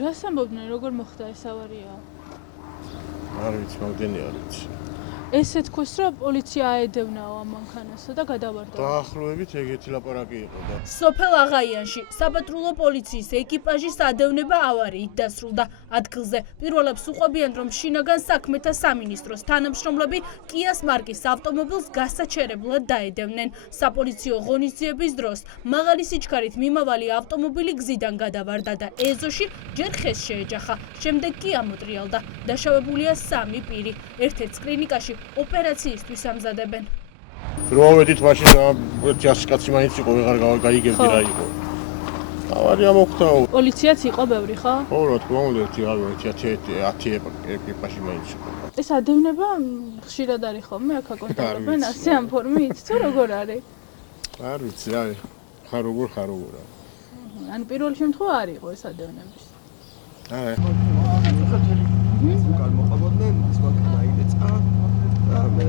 რას ამბობდნენ, როგორ მოხდა ეს ავარია? არ ვიცი, მომდენი არ ვიცი. ესე თქოს, რომ პოლიცია აედევნაო ამ მანქანასა და გადავარდა. დაახლოებით ეგეთი ლაპარაკი იყო და სოფელ აღაიანში საპატრულო პოლიციის ეკიპაჟის ადევნება ავარიით დასრულდა. ადგილზე პირველებს უყვებიან, რომ შინაგან საქმეთა სამინისტროს თანამშრომლები კიას მარკის ავტომობილს გასაჩერებლად დაედევნენ. საპოლიციო ღონისძიების დროს მაღალი სიჩქარით მიმავალი ავტომობილი გზიდან გადავარდა და ეზოში ჯერ ხეს შეეჯახა. შემდეგ კი ამოტრიალდა. დაშავებულია 3 პირი. ერთ-ერთ კლინიკაში ოპერაციისთვის ამზადებენ. რო ავედით მაშინ 100 კაცი მაინც იყო, ვეღარ გაიგებდი რა იყო. ავარია მოხდა. პოლიციაც იყო ბევრი, ხო? ხო, რა თქმა უნდა, 10 ეკიპაჟი მაინც იყო. ეს ადევნება ხშირად არის ხოლმე, აქ აკონტროლებენ ასე ამ ფორმით, თუ როგორ არის? არ ვიცი, რა ხარ როგორ. ან პირველ შემთხვევა არ იყო ეს ადევნების. აი. გამოყავდნენ ის მანქანა აიდეცა და მე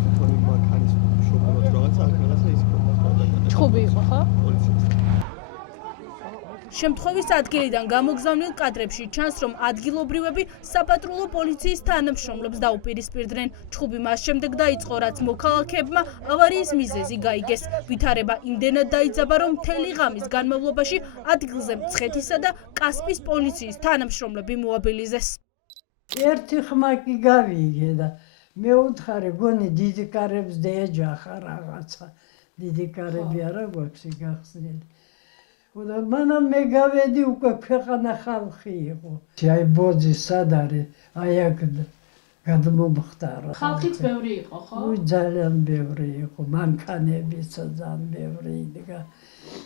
თვითონ მანქანის შობილად რაღაცა ის ქონდა. ჩხუბი იყო, ხო? პოლიციის. შემთხვევის ადგილიდან გამოგზავნილ კადრებში ჩანს, რომ ადგილობრივები საპატრულო პოლიციის თანამშრომლებს დაუპირისპირდნენ. ჩხუბი მას შემდეგ დაიწყო, რაც მოქალაქეებმა ავარიის მიზეზი გაიგეს. ვითარება იმდენად დაიძაბა, რომ მთელი ღამის განმავლობაში ადგილზე მცხეთისა და კასპის პოლიციის თანამშრომლები მოაბილიზეს. ერთი ხმა კი გავიგე და მეუთხარე გონი დიდი კარებს დაეჯახა რაღაცა. დიდი კარები არა გვაქვს გახსნილი. და მანამ მე გავედი უკვე ქვეყანა ხალხი იყო. აი ბოძი სად არის? აი აქ გადმომხდარა. ხალხიც ბევრი იყო, ხო? ძალიან ბევრი იყო, მანქანებიც ძალიან ბევრი იდგა.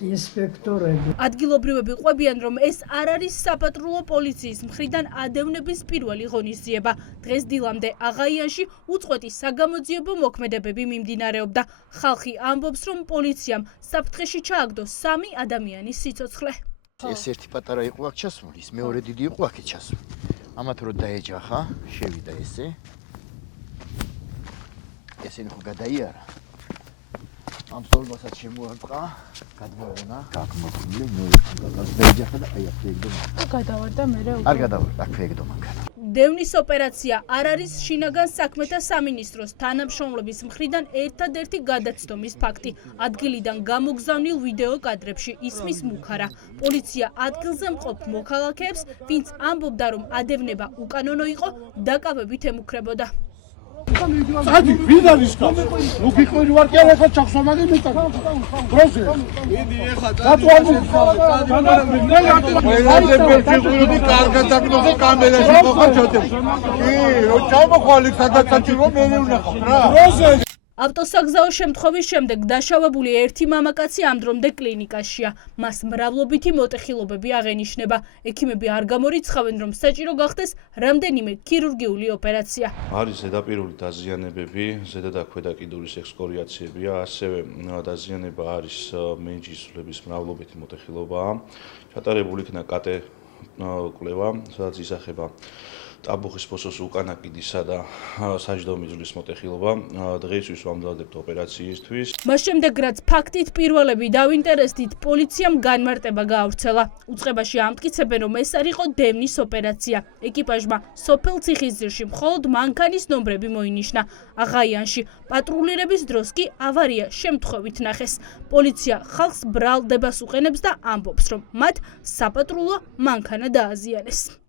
ინსპექტორები. ადგილობრივები ყვებიან, რომ ეს არ არის საპატრულო პოლიციის მხრიდან ადევნების პირველი ღონისძიება. დღეს დილამდე აღაიანში უწყვეტი საგამოძიებო მოქმედებები მიმდინარეობდა. ხალხი ამბობს, რომ პოლიციამ საფრთხეში ჩააგდო 3 ადამიანის სიცოცხლე. ეს ერთი პატარა იყო აქ ჩასული, ის მეორე დიდი იყო აქ ჩასული. ამათ რო დაეჯახა, შევიდა ესე. ესენი ხო გადაიარა. ამ სწორბასაც შემოარტყა, გადმოვენა, გაგმოხმული, დაეჯახა და აი აქ ეგდომა. გადავარდა მერე უკვე. არ გადავარდა, აქ ეგდომა. დევნის ოპერაცია არ არის შინაგან საქმეთა სამინისტროს თანამშრომლების მხრიდან ერთადერთი გადაცდომის ფაქტი. ადგილიდან გამოგზავნილ ვიდეო კადრებში ისმის მუქარა. პოლიცია ადგილზე მყოფ მოქალაქეებს, ვინც ამბობდა, რომ ადევნება უკანონო იყო, დაკავებით ემუქრებოდა. Sadi, vida lista. Nu picoiri war chiar că ce să mai mult. Proze. მიდი ეხა Dați oameni. ყველაზე პირველი დიდი კარგად დაგნოზე კამერაში მოხაჭოთე. ჩამოხვალ სადაც საჭირო მე ვნახავ რა. Proze. ავტოსაგზაო შემთხვევის შემდეგ დაშავებული ერთი მამაკაცი ამ დრომდე კლინიკაშია. მას მრავლობითი მოტეხილობები აღენიშნება. ექიმები არ გამორიცხავენ, რომ საჭირო გახდეს რამდენიმე ქირურგიული ოპერაცია. არის ზედაპირული დაზიანებები, ზედა და ქვედა კიდურის ექსკორიაციებია, ასევე დაზიანება არის მენჯისულების მრავლობითი მოტეხილობაა. ჩატარებული იქნა კატე კვლევა, სადაც ისახება ტაბუხის ფოსოს უკანა კიდისა და საჯდომი ძვლის მოტეხილობა. დღეისთვის ვამზადებთ ოპერაციისთვის. მას შემდეგ, რაც ფაქტით პირველები დავინტერესდით, პოლიციამ განმარტება გაავრცელა. უწყებაში ამტკიცებენ, რომ ეს არ იყო დევნის ოპერაცია. ეკიპაჟმა სოფელ ციხისძირში მხოლოდ მანქანის ნომრები მოინიშნა. აღაიანში პატრულირების დროს კი ავარია შემთხვევით ნახეს. პოლიცია ხალხს ბრალდებას უყენებს და ამბობს, რომ მათ საპატრულო მანქანა დააზიანეს.